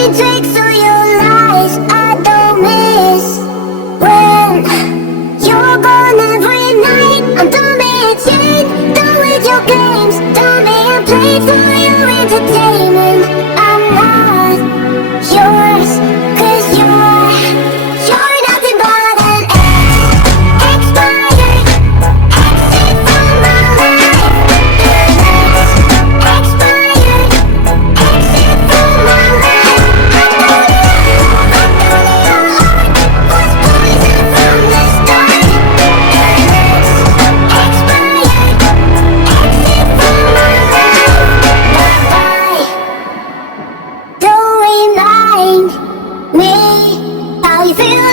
Every tricks of your lies I don't miss. When you're gone every night, I'm done being chained, done with your games, done being played for your entertainment. I'm not yours, 'cause you're nothing but an expired exit from my life. Expired exit from my life. Was poison from the start. Expired exit from my life. Bye-bye. Don't remind me how you feel.